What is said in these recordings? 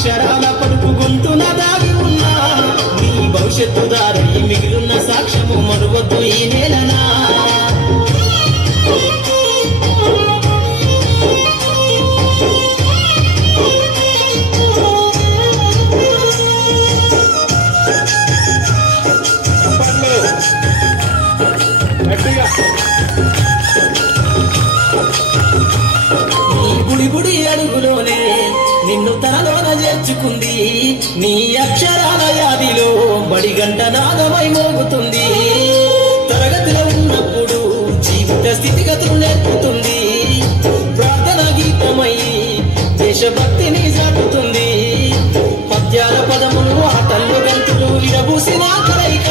అక్షరాల పలుకు గొంతున దాగి ఉన్నా నీ భవిష్యత్తు దారి మిగిలిన సాక్ష్యము మరువద్దు ఈ నేలనా గుడి అడుగులోనే నిన్ను తనలోన చేర్చుకుంది నీ అక్షరాల యాదిలో బడి గంట నాదమై మోగుతుంది తరగతిలో ఉన్నప్పుడు జీవిత స్థితిగతులు నేర్పుతుంది ప్రార్థన గీతమై దేశభక్తిని జాపుతుంది పద్యాల పదములు ఆటల్లో గంతులు విరబూసిన కలయిక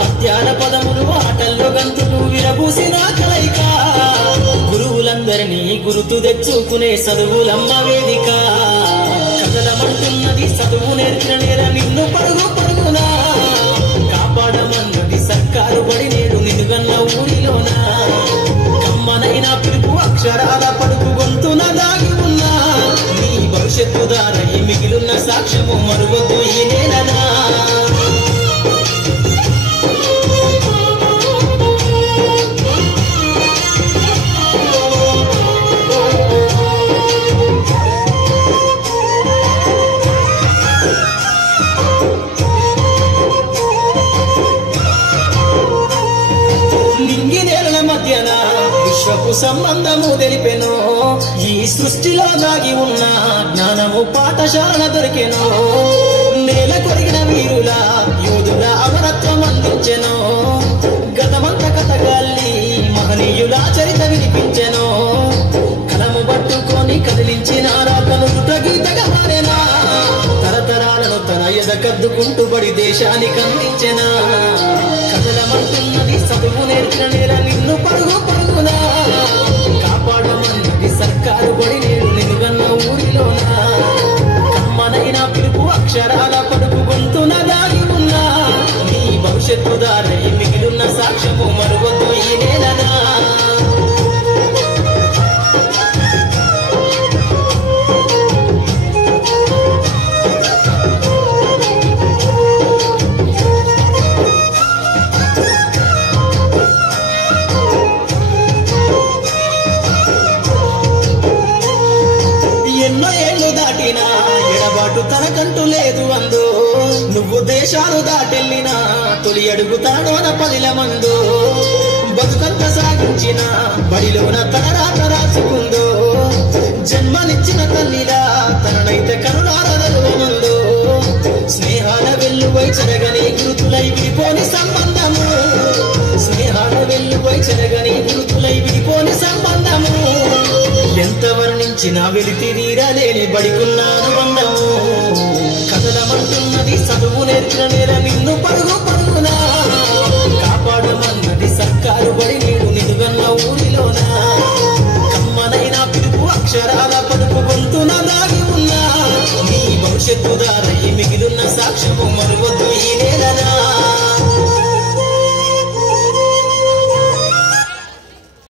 పద్యాల పదములు ఆటల్లో గంతులు విరబూసిన కలయిక గురువులందరినీ గుర్తు తెచ్చుకునే చదువులమ్మ వేదిక కదలమంటున్నది చదువు నేర్చిన నేల నిన్ను పరుగు పరుగునా కాపాడమన్నది సర్కారు బడి నేడు నిలుగన్న ఊరిలోనా కమ్మనైన పిలుపు అక్షరాల పలుకు గొంతున దాగి ఉన్నా నీ భవిష్యత్తు దారై మిగిలిన సాక్ష్యము మరువద్దు ఈ నేలనా విశ్వపు సంబంధము తెలిపెను ఈ సృష్టిలో దాగి ఉన్న జ్ఞానము పాఠశాల దొరికెను నేల కొరిగిన వీరుల యోధుల అమరత్వం అందించెను గతమంత కథగాల్లి మహనీయుల చరిత వినిపించెను కలము పట్టుకొని కదిలించిన రాతను గీతగా మారేనా తరతరాలను తన ఎదకద్దుకుంటూ బడి దేశానికి అందించెనా కదలమంటున్నది చదువు నేర్చిన నేల నిన్ను పరుగు పరుగునా కాపాడమన్నది సర్కారు బడి నేడు నిలుగన్న ఊరిలోనా కమ్మనైన పిలుపు అక్షరాల పలుకు గొంతున దాగి ఉన్నా నీ భవిష్యత్తు దారై మిగిలిన సాక్ష్యము మరువద్దు ఈ నేలనా ఎడబాటు తనకంటూ లేదు అందు నువ్వు దేశాలు దాటెళ్ళినా తొలి అడుగు తనలోన పదిల మందు బతుకంత సాగించిన బడిలోన తన రాత రాసుకుందో జన్మనిచ్చిన తల్లిలా తననైతే కరుణారదలువమందు స్నేహాల వెల్లువై చెరగని గురుతులై విడిపోని సంబంధము స్నేహాల వెల్లువై చెరగని గురుతులై విడిపోని సంబంధము ఎంత వర్ణించినా వెలితిరీరలేని బడికున్న అనుబంధము కదలమంటున్నది చదువు నేర్చిన నేల నిన్ను పరుగు పరుగునా కాపాడమన్నది సర్కారు బడి నేడు నిలుగన్న ఊరిలోనా కమ్మనైన పిలుపు అక్షరాల పలుకు గొంతున దాగి ఉన్నా నీ భవిష్యత్తు దారై మిగిలిన సాక్ష్యము మరు